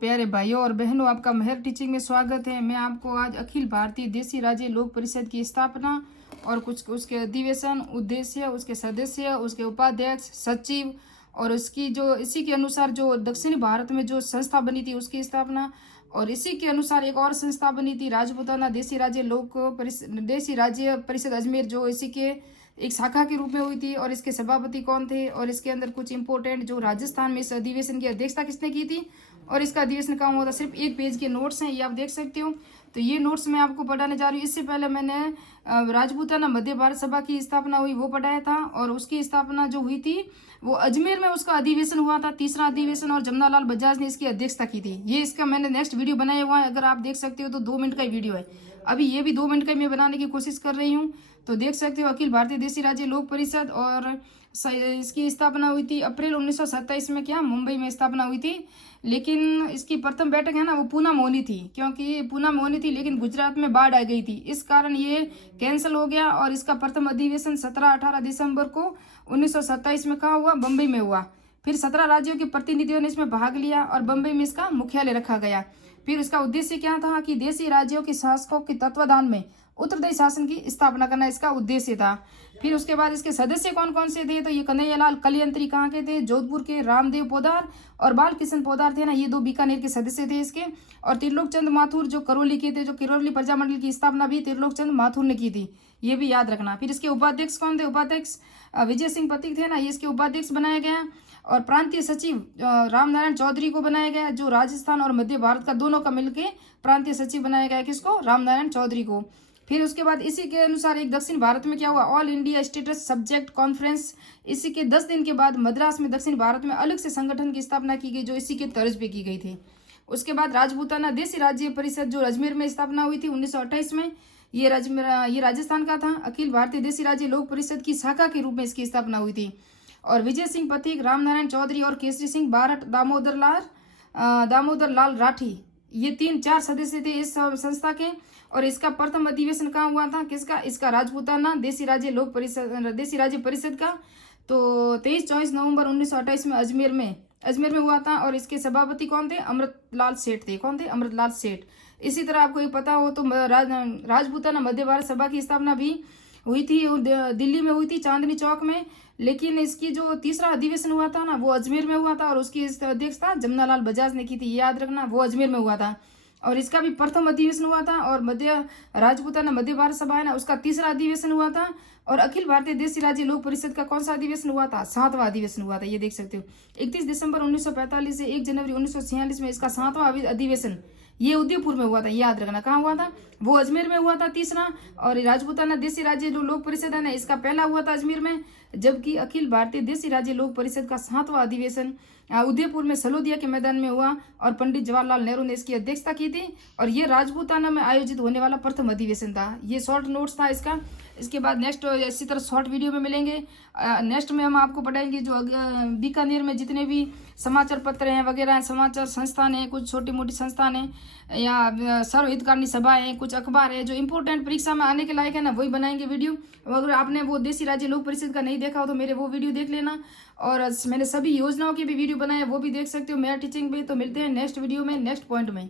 प्यारे भाइयों और बहनों, आपका मेहर टीचिंग में स्वागत है। मैं आपको आज अखिल भारतीय देसी राज्य लोक परिषद की स्थापना और कुछ उसके अधिवेशन, उद्देश्य, उसके सदस्य, उसके उपाध्यक्ष, सचिव और उसकी जो इसी के अनुसार जो दक्षिणी भारत में जो संस्था बनी थी उसकी स्थापना, और इसी के अनुसार एक और संस्था बनी थी राजपूताना देसी राज्य देसी राज्य परिषद अजमेर, जो इसी के एक शाखा के रूप में हुई थी। और इसके सभापति कौन थे, और इसके अंदर कुछ इंपॉर्टेंट जो राजस्थान में इस अधिवेशन की अध्यक्षता किसने की थी और इसका अधिवेशन कहाँ हुआ था। सिर्फ एक पेज के नोट्स हैं, ये आप देख सकते हो। तो ये नोट्स मैं आपको पढ़ाने जा रही हूँ। इससे पहले मैंने राजपूताना मध्य भारत सभा की स्थापना हुई वो पढ़ाया था, और उसकी स्थापना जो हुई थी वो अजमेर में उसका अधिवेशन हुआ था, तीसरा अधिवेशन, और जमनालाल बजाज ने इसकी अध्यक्षता की थी। ये इसका मैंने नेक्स्ट वीडियो बनाया हुआ है, अगर आप देख सकते हो तो 2 मिनट का ही वीडियो है। अभी ये भी 2 मिनट का मैं बनाने की कोशिश कर रही हूँ, तो देख सकते हो। अखिल भारतीय देसी राज्य लोक परिषद, और इसकी स्थापना हुई थी अप्रैल 1927 में, क्या मुंबई में स्थापना हुई थी। लेकिन इसकी प्रथम बैठक है ना वो पूना में होनी थी, क्योंकि पूना में होनी थी लेकिन गुजरात में बाढ़ आ गई थी, इस कारण ये कैंसिल हो गया। और इसका प्रथम अधिवेशन 17-18 दिसंबर को 1927 में कहाँ हुआ, बम्बई में हुआ। फिर 17 राज्यों के प्रतिनिधियों ने इसमें भाग लिया और बम्बई में इसका मुख्यालय रखा गया। फिर इसका उद्देश्य क्या था कि देशी राज्यों के शासकों के तत्वाधान में उत्तरदायी शासन की स्थापना करना इसका उद्देश्य था। फिर उसके बाद इसके सदस्य कौन कौन से थे, तो ये कन्हैयालाल कलियंत्री कहाँ के थे, जोधपुर के, रामदेव पोदार और बाल किशन पोदार थे ना, ये 2 बीकानेर के सदस्य थे इसके। और त्रिलोक चंद माथुर जो करौली के थे, जो किरौली प्रजामंडल की स्थापना भी त्रिलोक चंद माथुर ने की थी, ये भी याद रखना। फिर इसके उपाध्यक्ष कौन थे, उपाध्यक्ष विजय सिंह पथिक थे ना, ये इसके उपाध्यक्ष बनाया गया। और प्रांतीय सचिव रामनारायण चौधरी को बनाया गया, जो राजस्थान और मध्य भारत का दोनों का मिलके प्रांतीय सचिव बनाया गया, किसको, रामनारायण चौधरी को। फिर उसके बाद इसी के अनुसार एक दक्षिण भारत में क्या हुआ, all India status subject conference, इसी के 10 दिन के बाद मद्रास में दक्षिण भारत में अलग से संगठन की स्थापना की गई, जो इसी के तर्ज पे की गई थी। उसके बाद राजपूताना देसी राज्य परिषद जो अजमेर में स्थापना हुई थी 1928 में, ये राजस्थान का था। अखिल भारतीय देसी राज्य लोक परिषद की शाखा के रूप में इसकी स्थापना हुई थी। और विजय सिंह पथिक, रामनारायण चौधरी और केसरी सिंह बारट, दामोदर लाल राठी, ये 3-4 सदस्य थे इस संस्था के। और इसका प्रथम अधिवेशन कहाँ हुआ था, किसका, इसका राजपूताना देसी राज्य लोक परिषद, देसी राज्य परिषद का, तो 23-24 नवंबर 1928 में अजमेर में हुआ था। और इसके सभापति कौन थे, अमृतलाल सेठ थे। कौन थे, अमृतलाल सेठ। इसी तरह आपको ये पता हो तो राजपूताना मध्य भारत सभा की स्थापना भी हुई थी, दिल्ली में हुई थी, चांदनी चौक में। लेकिन इसकी जो तीसरा अधिवेशन हुआ था ना वो अजमेर में हुआ था, और उसकी अध्यक्षता जमनालाल बजाज ने की थी, याद रखना, वो अजमेर में हुआ था। और इसका भी प्रथम अधिवेशन हुआ था। और राजपूताना मध्य भारत सभा है ना उसका तीसरा अधिवेशन हुआ था। और अखिल भारतीय देसी राज्य लोक परिषद का कौन सा अधिवेशन हुआ था, 7वां अधिवेशन हुआ था, ये देख सकते हो। 31 दिसंबर 1945 से 1 जनवरी 1946 में इसका 7वां अधिवेशन ये उदयपुर में हुआ था, याद रखना। कहाँ हुआ था, वो अजमेर में हुआ था तीसरा। और राजपूताना देसी राज्य जो लोक परिषद है ना इसका पहला हुआ था अजमेर में, जबकि अखिल भारतीय देसी राज्य लोक परिषद का 7वां अधिवेशन उदयपुर में सलोदिया के मैदान में हुआ, और पंडित जवाहरलाल नेहरू ने इसकी अध्यक्षता की थी। और ये राजपूताना में आयोजित होने वाला प्रथम अधिवेशन था। ये शॉर्ट नोट्स था इसका। इसके बाद नेक्स्ट इसी तरह शॉर्ट वीडियो में मिलेंगे। नेक्स्ट में हम आपको पढ़ाएंगे जो बीकानेर में जितने भी समाचार पत्र हैं वगैरह हैं, समाचार संस्थान हैं, कुछ छोटी मोटी संस्थान हैं, या सर्वहितकारिणी सभाएं हैं, कुछ अखबार है जो इंपॉर्टेंट परीक्षा में आने के लायक है ना, वही बनाएंगे वीडियो। अगर आपने वो देसी राज्य लोक परिषद का नहीं देखा हो तो मेरे वो वीडियो देख लेना। और मैंने सभी योजनाओं के भी वीडियो बनाए, वो भी देख सकते हो मेरा टीचिंग पे। तो मिलते हैं नेक्स्ट वीडियो में, नेक्स्ट पॉइंट में।